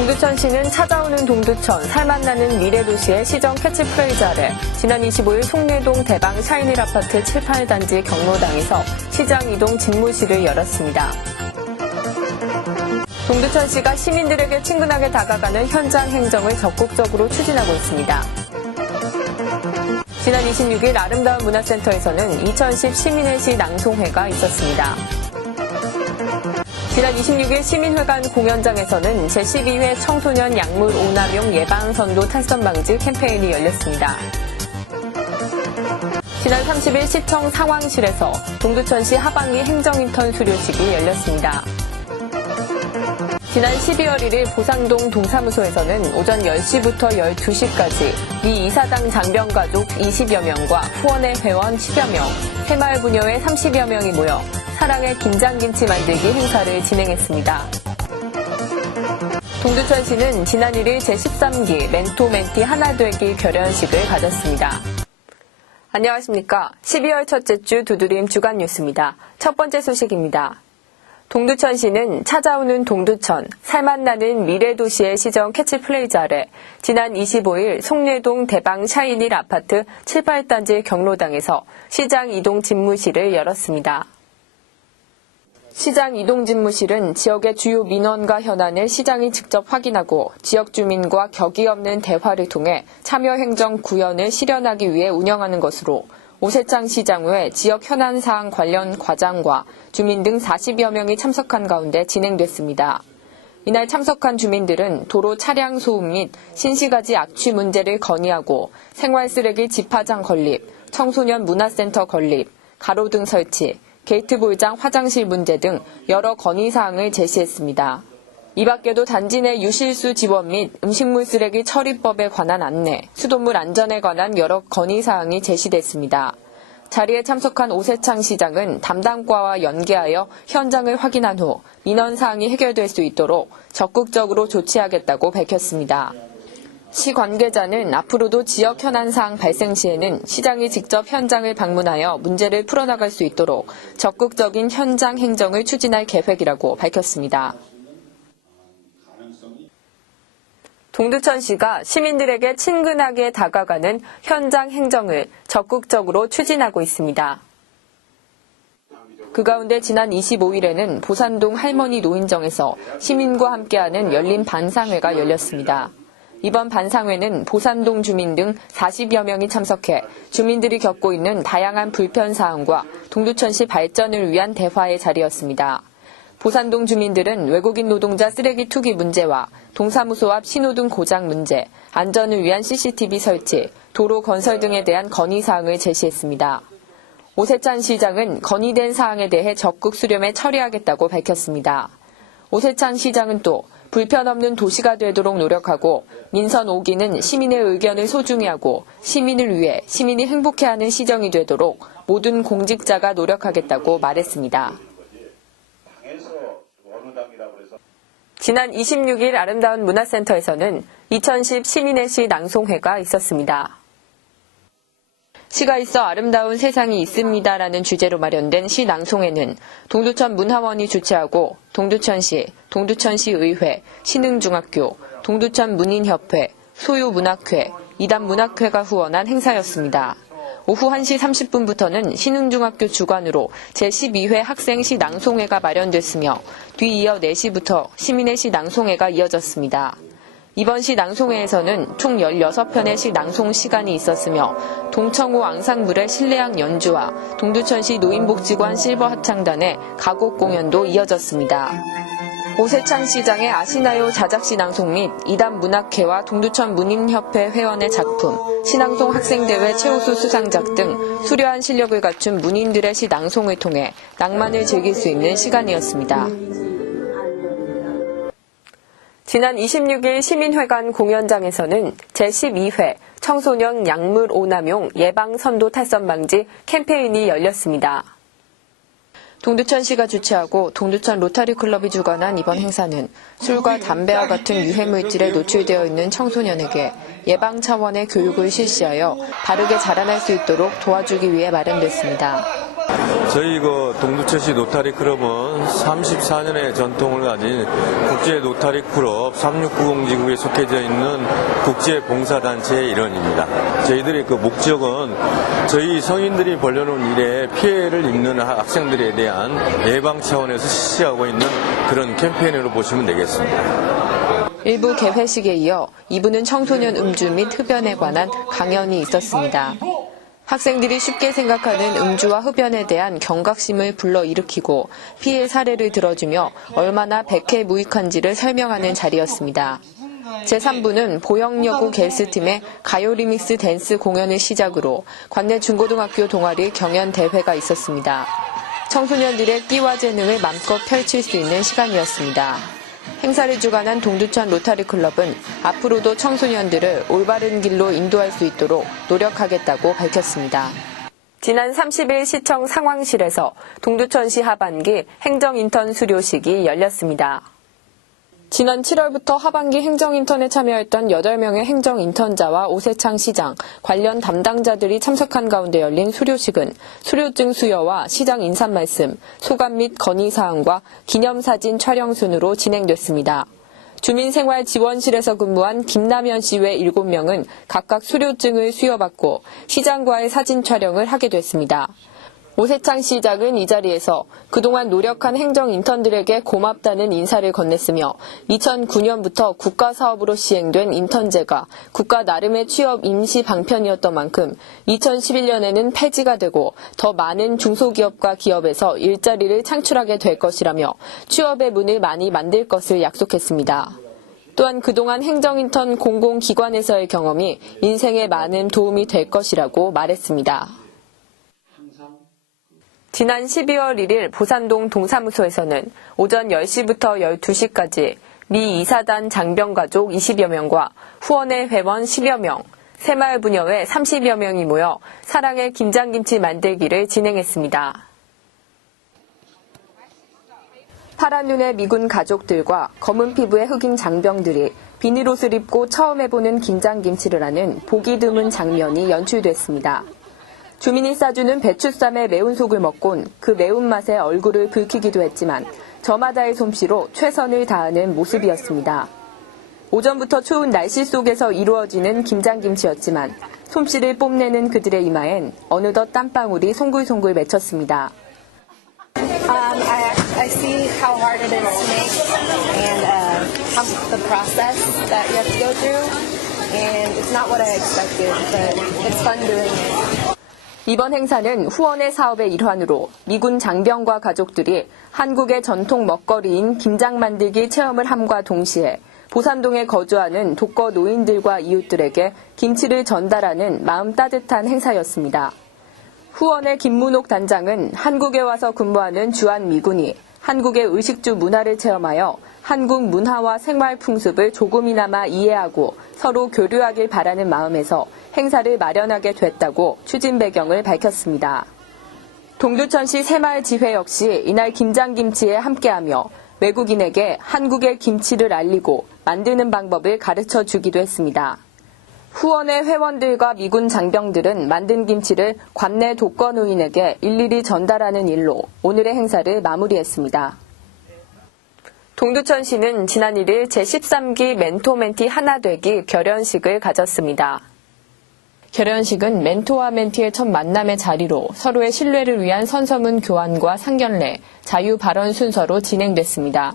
동두천시는 찾아오는 동두천, 살맛나는 미래도시의 시정 캐치프레이즈 아래 지난 25일 송내동 대방 샤이닐 아파트 7, 8단지 경로당에서 시장 이동 집무실을 열었습니다. 동두천시가 시민들에게 친근하게 다가가는 현장 행정을 적극적으로 추진하고 있습니다. 지난 26일 아름다운 문화센터에서는 2010 시민의 시 낭송회가 있었습니다. 지난 26일 시민회관 공연장에서는 제12회 청소년 약물 오남용 예방선도 탈선 방지 캠페인이 열렸습니다. 지난 30일 시청 상황실에서 동두천시 하반기 행정인턴 수료식이 열렸습니다. 지난 12월 1일 보상동 동사무소에서는 오전 10시부터 12시까지 미 이사당 장병가족 20여 명과 후원회 회원 10여 명, 새마을 부녀회 30여 명이 모여 사랑의 김장김치 만들기 행사를 진행했습니다. 동두천시는 지난 1일 제13기 멘토멘티 하나되기 결연식을 가졌습니다. 안녕하십니까. 12월 첫째 주 두드림 주간 뉴스입니다. 첫 번째 소식입니다. 동두천시는 찾아오는 동두천, 살맛나는 미래도시의 시정 캐치프레이즈 아래 지난 25일 송내동 대방 샤이닐 아파트 7, 8단지 경로당에서 시장 이동 집무실을 열었습니다. 시장 이동 집무실은 지역의 주요 민원과 현안을 시장이 직접 확인하고 지역 주민과 격이 없는 대화를 통해 참여 행정 구현을 실현하기 위해 운영하는 것으로 오세창 시장 외 지역 현안 사항 관련 과장과 주민 등 40여 명이 참석한 가운데 진행됐습니다. 이날 참석한 주민들은 도로 차량 소음 및 신시가지 악취 문제를 건의하고 생활쓰레기 집화장 건립, 청소년 문화센터 건립, 가로등 설치, 게이트 볼장 화장실 문제 등 여러 건의사항을 제시했습니다. 이 밖에도 단지 내 유실수 지원 및 음식물 쓰레기 처리법에 관한 안내, 수돗물 안전에 관한 여러 건의사항이 제시됐습니다. 자리에 참석한 오세창 시장은 담당과와 연계하여 현장을 확인한 후 민원사항이 해결될 수 있도록 적극적으로 조치하겠다고 밝혔습니다. 시 관계자는 앞으로도 지역 현안 사항 발생 시에는 시장이 직접 현장을 방문하여 문제를 풀어나갈 수 있도록 적극적인 현장 행정을 추진할 계획이라고 밝혔습니다. 동두천시가 시민들에게 친근하게 다가가는 현장 행정을 적극적으로 추진하고 있습니다. 그 가운데 지난 25일에는 보산동 할머니 노인정에서 시민과 함께하는 열린 반상회가 열렸습니다. 이번 반상회는 보산동 주민 등 40여 명이 참석해 주민들이 겪고 있는 다양한 불편사항과 동두천시 발전을 위한 대화의 자리였습니다. 보산동 주민들은 외국인 노동자 쓰레기 투기 문제와 동사무소 앞 신호등 고장 문제, 안전을 위한 CCTV 설치, 도로 건설 등에 대한 건의사항을 제시했습니다. 오세찬 시장은 건의된 사항에 대해 적극 수렴해 처리하겠다고 밝혔습니다. 오세찬 시장은 또 불편 없는 도시가 되도록 노력하고 민선 5기는 시민의 의견을 소중히 하고 시민을 위해 시민이 행복해하는 시정이 되도록 모든 공직자가 노력하겠다고 말했습니다. 지난 26일 아름다운 문화센터에서는 2010 시민의 시 낭송회가 있었습니다. 시가 있어 아름다운 세상이 있습니다라는 주제로 마련된 시 낭송회는 동두천 문화원이 주최하고 동두천시, 동두천시의회, 신흥중학교, 동두천 문인협회, 소유문학회, 이담문학회가 후원한 행사였습니다. 오후 1시 30분부터는 신흥중학교 주관으로 제12회 학생시 낭송회가 마련됐으며 뒤이어 4시부터 시민의 시 낭송회가 이어졌습니다. 이번 시 낭송회에서는 총 16편의 시 낭송 시간이 있었으며 동청호 앙상블의 실내악 연주와 동두천시 노인복지관 실버 합창단의 가곡 공연도 이어졌습니다. 오세찬 시장의 아시나요 자작시 낭송 및 이담문학회와 동두천 문인협회 회원의 작품, 시낭송 학생대회 최우수 수상작 등 수려한 실력을 갖춘 문인들의 시 낭송을 통해 낭만을 즐길 수 있는 시간이었습니다. 지난 26일 시민회관 공연장에서는 제12회 청소년 약물 오남용 예방선도 탈선 방지 캠페인이 열렸습니다. 동두천시가 주최하고 동두천 로터리 클럽이 주관한 이번 행사는 술과 담배와 같은 유해물질에 노출되어 있는 청소년에게 예방 차원의 교육을 실시하여 바르게 자라날 수 있도록 도와주기 위해 마련됐습니다. 저희 동두천시 노타리 클럽은 34년의 전통을 가진 국제 노타리 클럽 3690지구에 속해져 있는 국제 봉사단체의 일원입니다. 저희들의 목적은 저희 성인들이 벌려놓은 일에 피해를 입는 학생들에 대한 예방 차원에서 실시하고 있는 그런 캠페인으로 보시면 되겠습니다. 일부 개회식에 이어 2부는 청소년 음주 및 흡연에 관한 강연이 있었습니다. 학생들이 쉽게 생각하는 음주와 흡연에 대한 경각심을 불러일으키고 피해 사례를 들어주며 얼마나 백해무익한지를 설명하는 자리였습니다. 제3부는 보영여고 겔스팀의 가요 리믹스 댄스 공연을 시작으로 관내 중고등학교 동아리 경연 대회가 있었습니다. 청소년들의 끼와 재능을 맘껏 펼칠 수 있는 시간이었습니다. 행사를 주관한 동두천 로타리 클럽은 앞으로도 청소년들을 올바른 길로 인도할 수 있도록 노력하겠다고 밝혔습니다. 지난 30일 시청 상황실에서 동두천시 하반기 행정인턴 수료식이 열렸습니다. 지난 7월부터 하반기 행정인턴에 참여했던 8명의 행정인턴자와 오세창 시장, 관련 담당자들이 참석한 가운데 열린 수료식은 수료증 수여와 시장 인사 말씀, 소감 및 건의사항과 기념사진 촬영 순으로 진행됐습니다. 주민생활지원실에서 근무한 김남현 씨 외 7명은 각각 수료증을 수여받고 시장과의 사진 촬영을 하게 됐습니다. 오세창 시장은 이 자리에서 그동안 노력한 행정 인턴들에게 고맙다는 인사를 건넸으며 2009년부터 국가사업으로 시행된 인턴제가 국가 나름의 취업 임시 방편이었던 만큼 2011년에는 폐지가 되고 더 많은 중소기업과 기업에서 일자리를 창출하게 될 것이라며 취업의 문을 많이 만들 것을 약속했습니다. 또한 그동안 행정인턴 공공기관에서의 경험이 인생에 많은 도움이 될 것이라고 말했습니다. 지난 12월 1일 보산동 동사무소에서는 오전 10시부터 12시까지 미 이사단 장병 가족 20여 명과 후원회 회원 10여 명, 새마을 부녀회 30여 명이 모여 사랑의 김장김치 만들기를 진행했습니다. 파란 눈의 미군 가족들과 검은 피부의 흑인 장병들이 비닐옷을 입고 처음 해보는 김장김치를 하는 보기 드문 장면이 연출됐습니다. 주민이 싸주는 배추쌈에 매운 속을 먹곤 그 매운맛에 얼굴을 붉히기도 했지만 저마다의 솜씨로 최선을 다하는 모습이었습니다. 오전부터 추운 날씨 속에서 이루어지는 김장김치였지만 솜씨를 뽐내는 그들의 이마엔 어느덧 땀방울이 송글송글 맺혔습니다. I see how hard it is to make and the process that you have to go through and it's not what I expected, but it's fun doing it. 이번 행사는 후원회 사업의 일환으로 미군 장병과 가족들이 한국의 전통 먹거리인 김장 만들기 체험을 함과 동시에 보산동에 거주하는 독거 노인들과 이웃들에게 김치를 전달하는 마음 따뜻한 행사였습니다. 후원회 김문옥 단장은 한국에 와서 근무하는 주한 미군이 한국의 의식주 문화를 체험하여 한국 문화와 생활 풍습을 조금이나마 이해하고 서로 교류하길 바라는 마음에서 행사를 마련하게 됐다고 추진 배경을 밝혔습니다. 동두천시 새마을지회 역시 이날 김장김치에 함께하며 외국인에게 한국의 김치를 알리고 만드는 방법을 가르쳐 주기도 했습니다. 후원회 회원들과 미군 장병들은 만든 김치를 관내 독거 노인에게 일일이 전달하는 일로 오늘의 행사를 마무리했습니다. 동두천시는 지난 1일 제13기 멘토-멘티 하나되기 결연식을 가졌습니다. 결연식은 멘토와 멘티의 첫 만남의 자리로 서로의 신뢰를 위한 선서문 교환과 상견례, 자유 발언 순서로 진행됐습니다.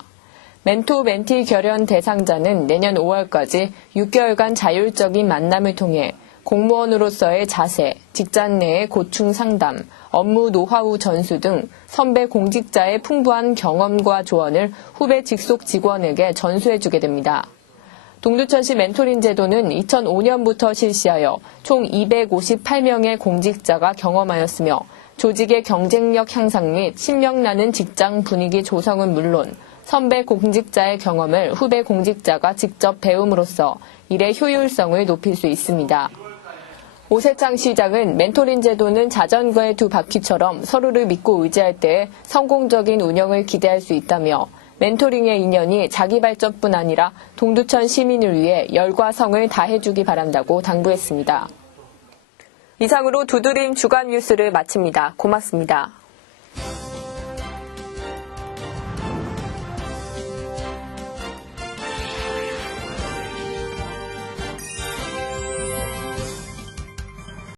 멘토-멘티 결연 대상자는 내년 5월까지 6개월간 자율적인 만남을 통해 공무원으로서의 자세, 직장 내의 고충 상담, 업무 노하우 전수 등 선배 공직자의 풍부한 경험과 조언을 후배 직속 직원에게 전수해주게 됩니다. 동두천시 멘토링 제도는 2005년부터 실시하여 총 258명의 공직자가 경험하였으며 조직의 경쟁력 향상 및 신명나는 직장 분위기 조성은 물론 선배 공직자의 경험을 후배 공직자가 직접 배움으로써 일의 효율성을 높일 수 있습니다. 오세창 시장은 멘토링 제도는 자전거의 두 바퀴처럼 서로를 믿고 의지할 때 성공적인 운영을 기대할 수 있다며 멘토링의 인연이 자기 발전뿐 아니라 동두천 시민을 위해 열과 성을 다해주기 바란다고 당부했습니다. 이상으로 두드림 주간 뉴스를 마칩니다. 고맙습니다.